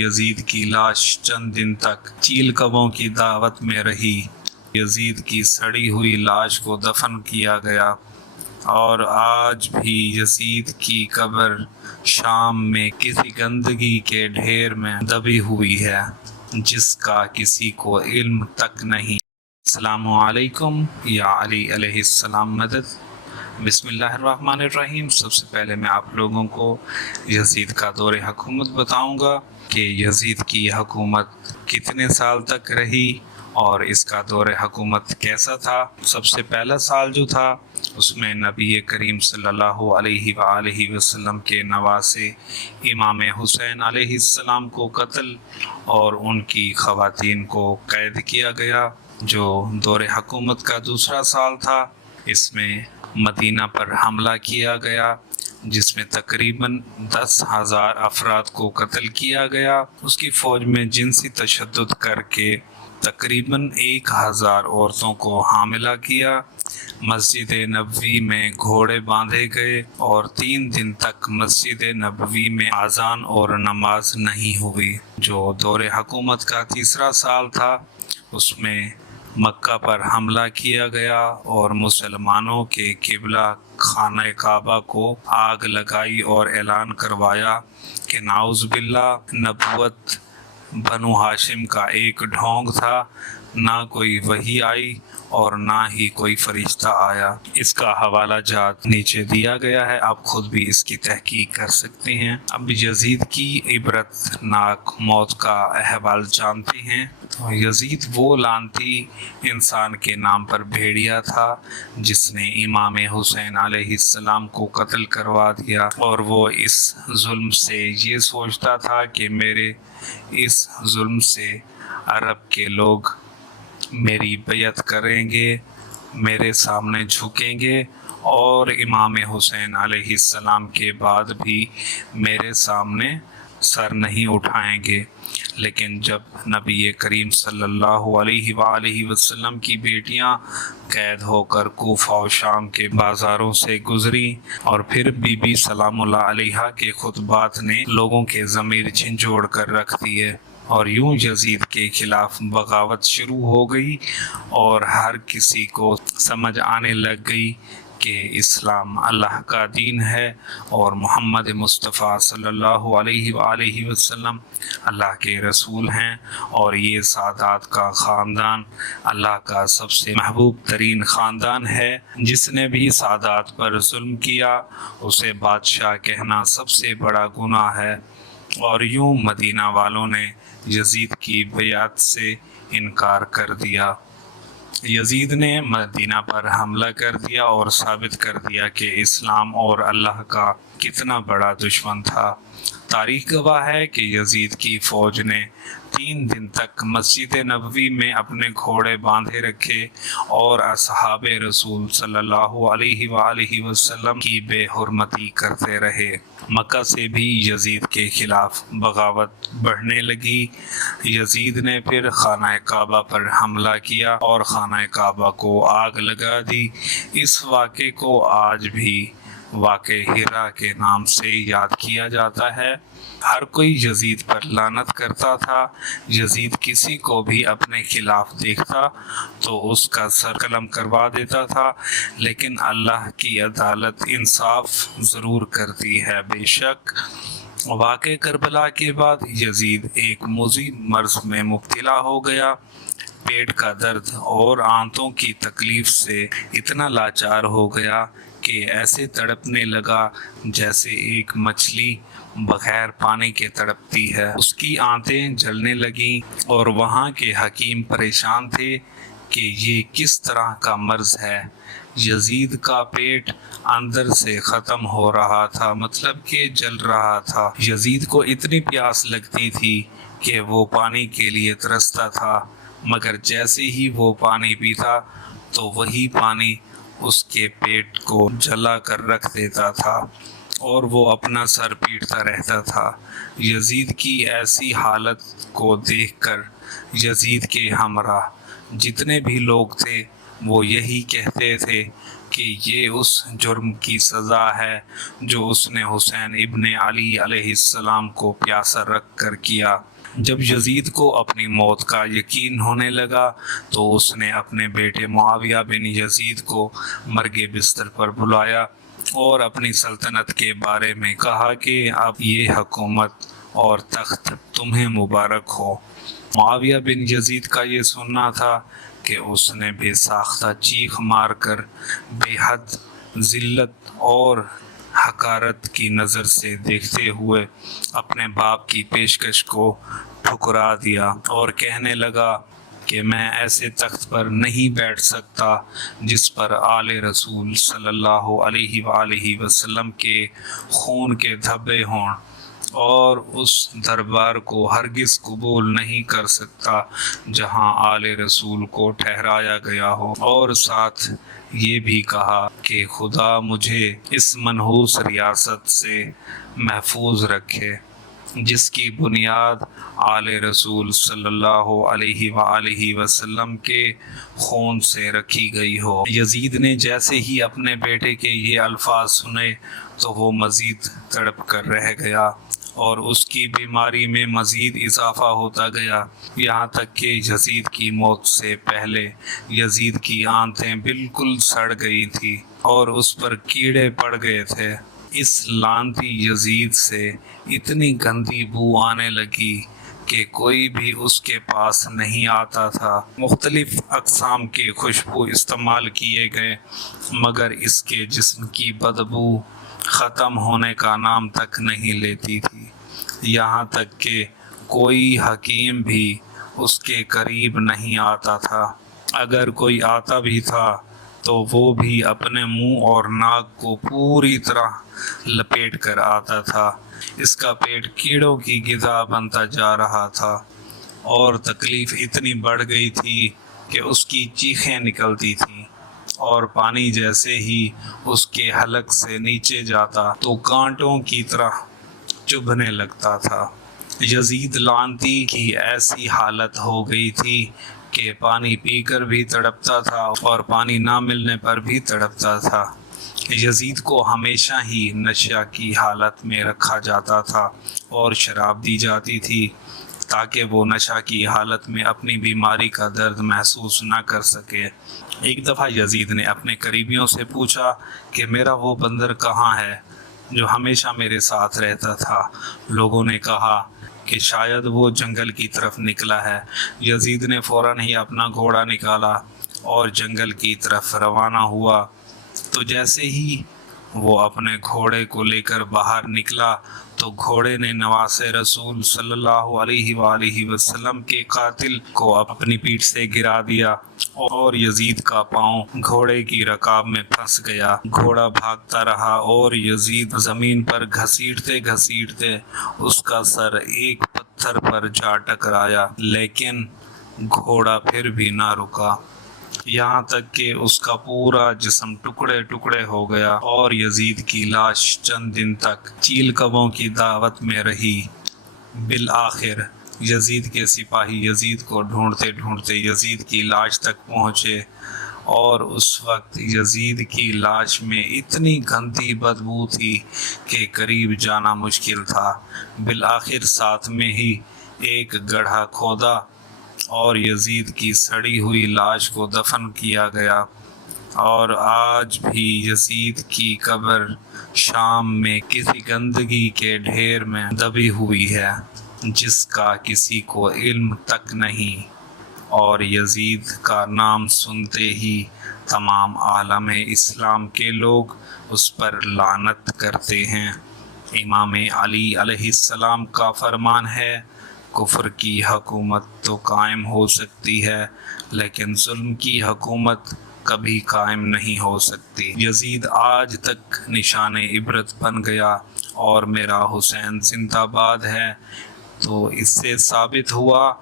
یزید کی لاش چند دن تک چیل کبوں کی دعوت میں رہی۔ یزید کی سڑی ہوئی لاش کو دفن کیا گیا، اور آج بھی یزید کی قبر شام میں کسی گندگی کے ڈھیر میں دبی ہوئی ہے، جس کا کسی کو علم تک نہیں۔ السلام علیکم یا علی علیہ السلام مدد۔ بسم اللہ الرحمن الرحیم۔ سب سے پہلے میں آپ لوگوں کو یزید کا دور حکومت بتاؤں گا کہ یزید کی حکومت کتنے سال تک رہی اور اس کا دور حکومت کیسا تھا۔ سب سے پہلا سال جو تھا اس میں نبی کریم صلی اللہ علیہ وآلہ وسلم کے نواسے امام حسین علیہ السلام کو قتل اور ان کی خواتین کو قید کیا گیا۔ جو دور حکومت کا دوسرا سال تھا اس میں مدینہ پر حملہ کیا گیا، جس میں تقریباً 10,000 افراد کو قتل کیا گیا۔ اس کی فوج میں جنسی تشدد کر کے تقریباً 1,000 عورتوں کو حاملہ کیا۔ مسجد نبوی میں گھوڑے باندھے گئے اور 3 دن تک مسجد نبوی میں اذان اور نماز نہیں ہوئی۔ جو دور حکومت کا تیسرا سال تھا اس میں مکہ پر حملہ کیا گیا اور مسلمانوں کے قبلہ خانہ کعبہ کو آگ لگائی اور اعلان کروایا کہ نعوذ باللہ نبوت بنو ہاشم کا ایک ڈھونگ تھا، نہ کوئی وحی آئی اور نہ ہی کوئی فرشتہ آیا۔ اس کا حوالہ جات نیچے دیا گیا ہے، آپ خود بھی اس کی تحقیق کر سکتے ہیں۔ اب یزید کی عبرت ناک موت کا احوال جانتے ہیں۔ تو یزید وہ لعنتی انسان کے نام پر بھیڑیا تھا جس نے امام حسین علیہ السلام کو قتل کروا دیا، اور وہ اس ظلم سے یہ سوچتا تھا کہ میرے اس ظلم سے عرب کے لوگ میری بیعت کریں گے، میرے سامنے جھکیں گے اور امام حسین علیہ السلام کے بعد بھی میرے سامنے سر نہیں اٹھائیں گے۔ لیکن جب نبی کریم صلی اللہ علیہ وآلہ وسلم کی بیٹیاں قید ہو کر کوفہ و شام کے بازاروں سے گزری اور پھر بی بی سلام اللہ علیہا کے خطبات نے لوگوں کے ضمیر جھنجھوڑ کر رکھ دیے، اور یوں یزید کے خلاف بغاوت شروع ہو گئی، اور ہر کسی کو سمجھ آنے لگ گئی کہ اسلام اللہ کا دین ہے اور محمد مصطفیٰ صلی اللہ علیہ وآلہ وسلم اللہ کے رسول ہیں، اور یہ سادات کا خاندان اللہ کا سب سے محبوب ترین خاندان ہے۔ جس نے بھی سادات پر ظلم کیا اسے بادشاہ کہنا سب سے بڑا گناہ ہے۔ اور یوں مدینہ والوں نے یزید کی بیعت سے انکار کر دیا۔ یزید نے مدینہ پر حملہ کر دیا اور ثابت کر دیا کہ اسلام اور اللہ کا کتنا بڑا دشمن تھا۔ تاریخ گواہ ہے کہ یزید کی فوج نے 3 دن تک مسجد نبوی میں اپنے گھوڑے باندھے رکھے اور اصحاب رسول صلی اللہ علیہ وآلہ وسلم کی بے حرمتی کرتے رہے۔ مکہ سے بھی یزید کے خلاف بغاوت بڑھنے لگی۔ یزید نے پھر خانہ کعبہ پر حملہ کیا اور خانہ کعبہ کو آگ لگا دی۔ اس واقعے کو آج بھی واقعہ ہرا کے نام سے یاد کیا جاتا ہے۔ ہر کوئی یزید پر لعنت کرتا تھا۔ یزید کسی کو بھی اپنے خلاف دیکھتا تو اس کا سر قلم کروا دیتا تھا، لیکن اللہ کی عدالت انصاف ضرور کرتی ہے۔ بے شک واقع کربلا کے بعد یزید ایک مزید مرض میں مبتلا ہو گیا۔ پیٹ کا درد اور آنتوں کی تکلیف سے اتنا لاچار ہو گیا کہ ایسے تڑپنے لگا جیسے ایک مچھلی بغیر پانی کے تڑپتی ہے۔ اس کی آنتیں جلنے لگیں اور وہاں کے حکیم پریشان تھے کہ یہ کس طرح کا مرض ہے۔ یزید کا پیٹ اندر سے ختم ہو رہا تھا، مطلب کہ جل رہا تھا۔ یزید کو اتنی پیاس لگتی تھی کہ وہ پانی کے لیے ترستا تھا، مگر جیسے ہی وہ پانی پیتا تو وہی پانی اس کے پیٹ کو جلا کر رکھ دیتا تھا اور وہ اپنا سر پیٹتا رہتا تھا۔ یزید کی ایسی حالت کو دیکھ کر یزید کے ہمراہ جتنے بھی لوگ تھے وہ یہی کہتے تھے کہ یہ اس جرم کی سزا ہے جو اس نے حسین ابن علی علیہ السلام کو پیاسا رکھ کر کیا۔ جب یزید کو اپنی موت کا یقین ہونے لگا تو اس نے اپنے بیٹے معاویہ بن یزید کو مرگ بستر پر بلایا اور اپنی سلطنت کے بارے میں کہا کہ اب یہ حکومت اور تخت تمہیں مبارک ہو۔ معاویہ بن یزید کا یہ سننا تھا کہ اس نے بے ساختہ چیخ مار کر بے حد ذلت اور حقارت کی نظر سے دیکھتے ہوئے اپنے باپ کی پیشکش کو ٹھکرا دیا اور کہنے لگا کہ میں ایسے تخت پر نہیں بیٹھ سکتا جس پر آل رسول صلی اللہ علیہ وآلہ وسلم کے خون کے دھبے ہوں، اور اس دربار کو ہرگز قبول نہیں کر سکتا جہاں آل رسول کو ٹھہرایا گیا ہو۔ اور ساتھ یہ بھی کہا کہ خدا مجھے اس منحوس ریاست سے محفوظ رکھے جس کی بنیاد آل رسول صلی اللہ علیہ وآلہ وسلم کے خون سے رکھی گئی ہو۔ یزید نے جیسے ہی اپنے بیٹے کے یہ الفاظ سنے تو وہ مزید تڑپ کر رہ گیا اور اس کی بیماری میں مزید اضافہ ہوتا گیا، یہاں تک کہ یزید کی موت سے پہلے یزید کی آنتیں بالکل سڑ گئی تھی اور اس پر کیڑے پڑ گئے تھے۔ اس لعنتی یزید سے اتنی گندی بو آنے لگی کہ کوئی بھی اس کے پاس نہیں آتا تھا۔ مختلف اقسام کے خوشبو استعمال کیے گئے مگر اس کے جسم کی بدبو ختم ہونے کا نام تک نہیں لیتی تھی، یہاں تک کہ کوئی حکیم بھی اس کے قریب نہیں آتا تھا۔ اگر کوئی آتا بھی تھا تو وہ بھی اپنے منہ اور ناک کو پوری طرح لپیٹ کر آتا تھا۔ اس کا پیٹ کیڑوں کی غذا بنتا جا رہا تھا اور تکلیف اتنی بڑھ گئی تھی کہ اس کی چیخیں نکلتی تھیں اور پانی جیسے ہی اس کے حلق سے نیچے جاتا تو کانٹوں کی طرح چبھنے لگتا تھا۔ یزید لعنتی کی ایسی حالت ہو گئی تھی کہ پانی پی کر بھی تڑپتا تھا اور پانی نہ ملنے پر بھی تڑپتا تھا۔ یزید کو ہمیشہ ہی نشہ کی حالت میں رکھا جاتا تھا اور شراب دی جاتی تھی تاکہ وہ نشہ کی حالت میں اپنی بیماری کا درد محسوس نہ کر سکے۔ ایک دفعہ یزید نے اپنے قریبیوں سے پوچھا کہ میرا وہ بندر کہاں ہے جو ہمیشہ میرے ساتھ رہتا تھا؟ لوگوں نے کہا کہ شاید وہ جنگل کی طرف نکلا ہے۔ یزید نے فوراً ہی اپنا گھوڑا نکالا اور جنگل کی طرف روانہ ہوا۔ تو جیسے ہی وہ اپنے گھوڑے کو لے کر باہر نکلا تو گھوڑے نے نواس رسول صلی اللہ علیہ وآلہ وسلم کے قاتل کو اپنی پیٹھ سے گرا دیا اور یزید کا پاؤں گھوڑے کی رکاب میں پھنس گیا۔ گھوڑا بھاگتا رہا اور یزید زمین پر گھسیٹتے گھسیٹتے اس کا سر ایک پتھر پر جا ٹکرایا، لیکن گھوڑا پھر بھی نہ رکا، یہاں تک کہ اس کا پورا جسم ٹکڑے ٹکڑے ہو گیا اور یزید کی لاش چند دن تک چیل کبوں کی دعوت میں رہی۔ بالآخر یزید کے سپاہی یزید کو ڈھونڈتے ڈھونڈتے یزید کی لاش تک پہنچے اور اس وقت یزید کی لاش میں اتنی گندی بدبو تھی کہ قریب جانا مشکل تھا۔ بالآخر ساتھ میں ہی ایک گڑھا کھودا اور یزید کی سڑی ہوئی لاش کو دفن کیا گیا، اور آج بھی یزید کی قبر شام میں کسی گندگی کے ڈھیر میں دبی ہوئی ہے جس کا کسی کو علم تک نہیں، اور یزید کا نام سنتے ہی تمام عالم اسلام کے لوگ اس پر لعنت کرتے ہیں۔ امام علی علیہ السلام کا فرمان ہے، کفر کی حکومت تو قائم ہو سکتی ہے لیکن ظلم کی حکومت کبھی قائم نہیں ہو سکتی۔ یزید آج تک نشان عبرت بن گیا اور میرا حسین زندہ باد ہے، تو اس سے ثابت ہوا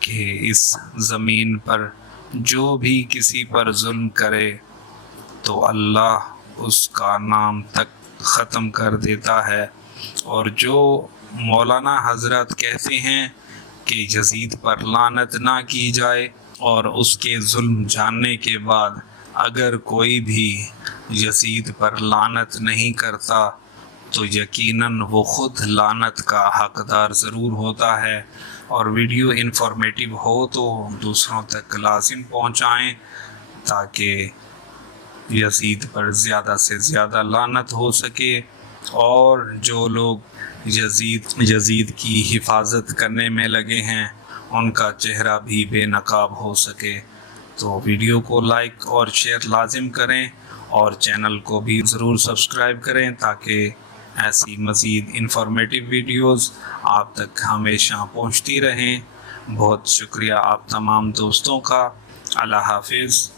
کہ اس زمین پر جو بھی کسی پر ظلم کرے تو اللہ اس کا نام تک ختم کر دیتا ہے، اور جو مولانا حضرات کہتے ہیں کہ یزید پر لعنت نہ کی جائے اور اس کے ظلم جاننے کے بعد اگر کوئی بھی یزید پر لعنت نہیں کرتا تو یقیناً وہ خود لعنت کا حقدار ضرور ہوتا ہے۔ اور ویڈیو انفارمیٹیو ہو تو دوسروں تک لازم پہنچائیں تاکہ یزید پر زیادہ سے زیادہ لعنت ہو سکے، اور جو لوگ یزید کی حفاظت کرنے میں لگے ہیں ان کا چہرہ بھی بے نقاب ہو سکے۔ تو ویڈیو کو لائک اور شیئر لازم کریں، اور چینل کو بھی ضرور سبسکرائب کریں تاکہ ایسی مزید انفارمیٹیو ویڈیوز آپ تک ہمیشہ پہنچتی رہیں۔ بہت شکریہ آپ تمام دوستوں کا۔ اللہ حافظ۔